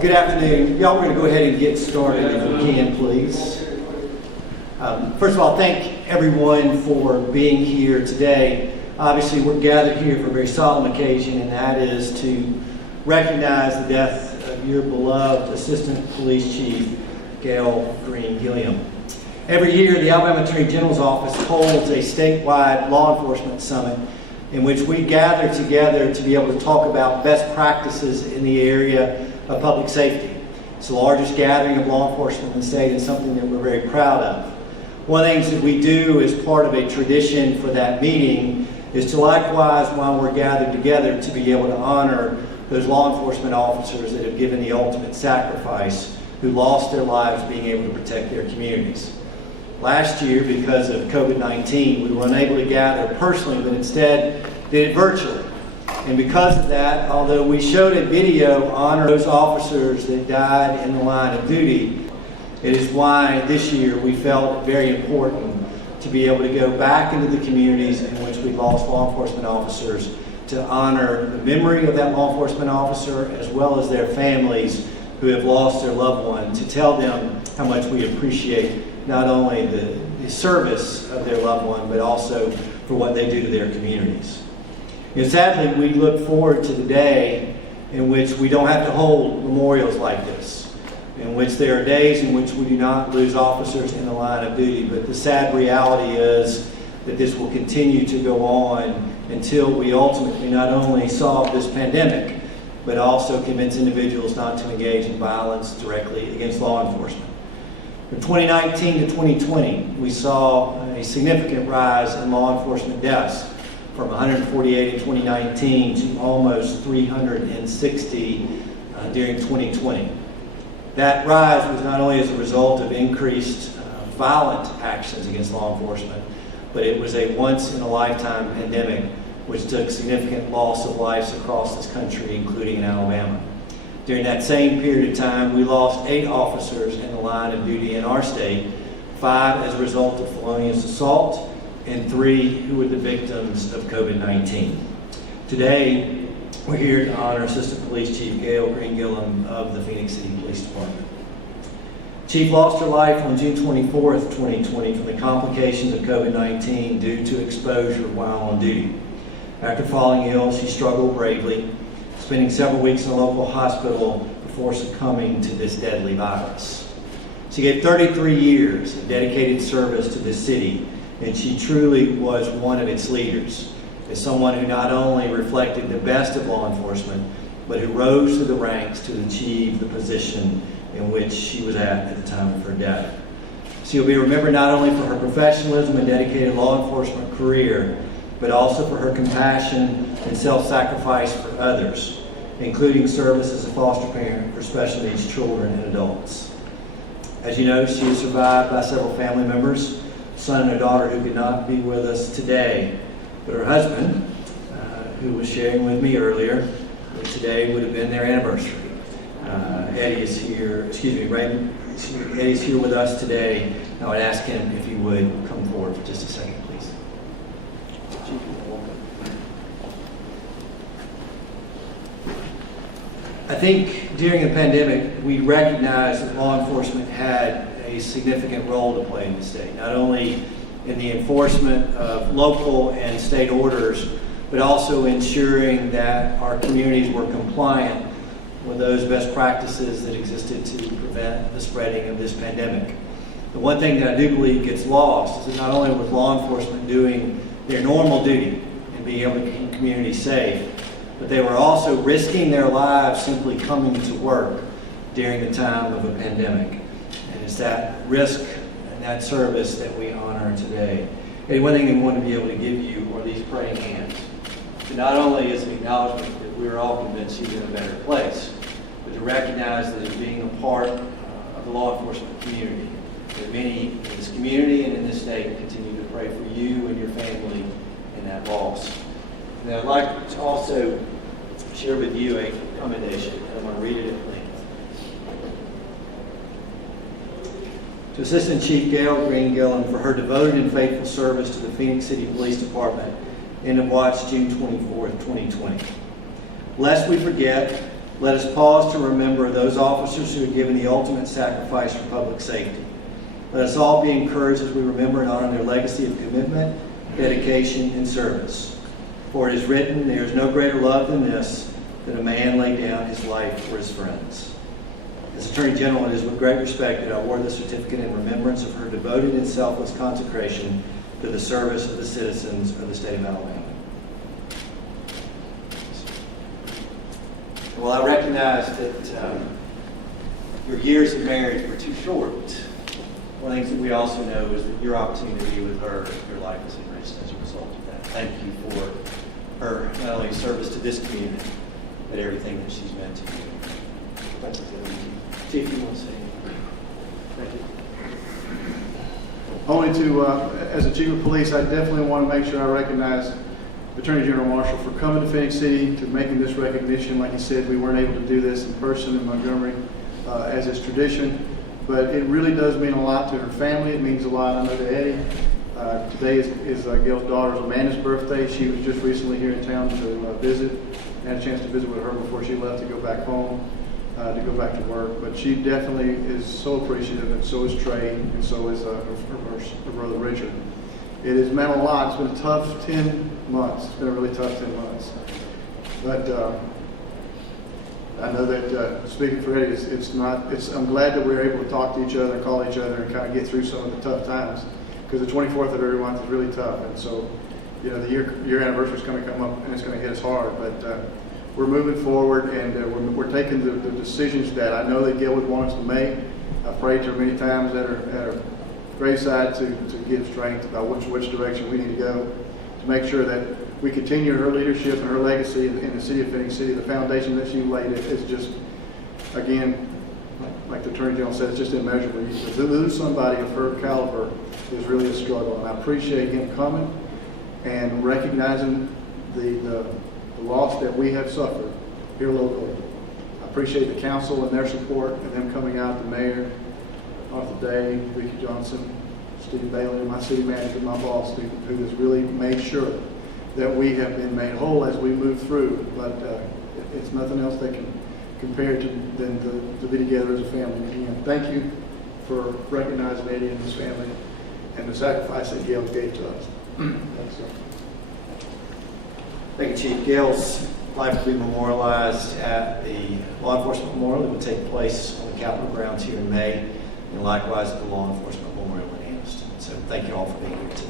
Good afternoon. Y'all, we're going to go ahead and get started if we can, please. First of all, thank everyone for being here today. Obviously, we're gathered here for a very solemn occasion, and that is to recognize the death of your beloved Assistant Police Chief, Gail Gilliam. Every year, the Alabama Attorney General's Office holds a statewide law enforcement summit in which we gather together to be able to talk about best practices in the area of public safety. It's the largest gathering of law enforcement in the state and something that we're very proud of. One of the things that we do as part of a tradition for that meeting is to likewise, while we're gathered together, to be able to honor those law enforcement officers that have given the ultimate sacrifice, who lost their lives being able to protect their communities. Last year, because of COVID-19, we were unable to gather personally, but instead did it virtually. And because of that, although we showed a video honoring those officers that died in the line of duty, it is why this year we felt it very important to be able to go back into the communities in which we lost law enforcement officers to honor the memory of that law enforcement officer as well as their families who have lost their loved one, to tell them how much we appreciate not only the service of their loved one, but also for what they do to their communities. Sadly, we look forward to the day in which we don't have to hold memorials like this, in which there are days in which we do not lose officers in the line of duty, but the sad reality is that this will continue to go on until we ultimately not only solve this pandemic, but also convince individuals not to engage in violence directly against law enforcement. From 2019 to 2020, we saw a significant rise in law enforcement deaths, from 148 in 2019 to almost 360 during 2020. That rise was not only as a result of increased violent actions against law enforcement, but it was a once-in-a-lifetime pandemic which took significant loss of lives across this country, including in Alabama. During that same period of time, we lost 8 officers in the line of duty in our state, 5 as a result of felonious assault, and 3 who were the victims of COVID-19. Today, we're here to honor Assistant Police Chief Gail Gilliam of the Phenix City Police Department. Chief lost her life on June 24th, 2020 from the complications of COVID-19 due to exposure while on duty. After falling ill, she struggled bravely, spending several weeks in a local hospital before succumbing to this deadly virus. She gave 33 years of dedicated service to this city, and she truly was one of its leaders, as someone who not only reflected the best of law enforcement, but who rose through the ranks to achieve the position in which she was at the time of her death. She will be remembered not only for her professionalism and dedicated law enforcement career, but also for her compassion and self-sacrifice for others, including service as a foster parent for special needs children and adults. As you know, she is survived by several family members, a son and a daughter who could not be with us today, but her husband, who was sharing with me earlier, that today would have been their anniversary. Eddie is here, Eddie's here with us today. I would ask him if he would come forward for just a second, please. I think during the pandemic, we recognized that law enforcement had a significant role to play in the state, not only in the enforcement of local and state orders, but also ensuring that our communities were compliant with those best practices that existed to prevent the spreading of this pandemic. The one thing that I do believe gets lost is that not only was law enforcement doing their normal duty and being able to keep communities safe, but they were also risking their lives simply coming to work during the time of a pandemic. And it's that risk and that service that we honor today. And one thing we want to be able to give you are these praying hands. So not only is an acknowledgement that we're all convinced she's in a better place, but to recognize that as being a part of the law enforcement community, that many in this community and in this state continue to pray for you and your family in that loss. And I'd like to also share with you a commendation, and I'm going to read it at length. To Assistant Chief Gail Gilliam for her devoted and faithful service to the Phenix City Police Department, end of watch June 24th, 2020. Lest we forget, Let us pause to remember those officers who have given the ultimate sacrifice for public safety. Let us all be encouraged as we remember and honor their legacy of commitment, dedication, and service. For it is written, there is no greater love than this, that a man lay down his life for his friends. As Attorney General, it is with great respect that I award the certificate in remembrance of her devoted and selfless consecration to the service of the citizens of the state of Alabama. Well, I recognize that your years of marriage were too short. One of the things that we also know is that your opportunity to be with her, your life is enriched as a result of that. Thank you for her not only service to this community, but everything that she's meant to you. Chief, you want to say anything? Thank you. Only to, as a chief of police, I definitely want to make sure I recognize Attorney General Marshall for coming to Phenix City, to making this recognition. Like he said, we weren't able to do this in person in Montgomery as is tradition, but it really does mean a lot to her family. It means a lot, I know, to Eddie. Today is Gail's daughter Amanda's birthday. She was just recently here in town to visit. I had a chance to visit with her before she left to go back home, to go back to work. But she definitely is so appreciative, and so is Trey, and so is her brother Richard. It has meant a lot. It's been a tough 10 months. It's been a really tough 10 months. But I know that speaking for Eddie, I'm glad that we're able to talk to each other and call each other and kind of get through some of the tough times, because the 24th of every month is really tough. And so, you know, the year anniversary is going to come up and it's going to hit us hard. But we're moving forward, and we're taking the decisions that I know that Gail would want us to make. I've prayed to her many times at her graveside to give strength about which direction we need to go, to make sure that we continue her leadership and her legacy in the City of Phenix City. The foundation that she laid is just, again, like the Attorney General said, it's just immeasurable. To lose somebody of her caliber is really a struggle, and I appreciate him coming and recognizing the loss that we have suffered here locally. I appreciate the council and their support, and them coming out, the mayor, Arthur Day, Ricky Johnson, Steve Bailey, my city manager, my boss, who has really made sure that we have been made whole as we move through. But it's nothing else that can compare than to be together as a family again. Thank you for recognizing Eddie and his family and the sacrifice that Gail gave to us. Thanks, sir. Thank you, Chief. Gail's life will be memorialized at the Law Enforcement Memorial. It will take place on the Capitol grounds here in May, and likewise at the Law Enforcement Memorial in Anniston. So thank you all for being here today.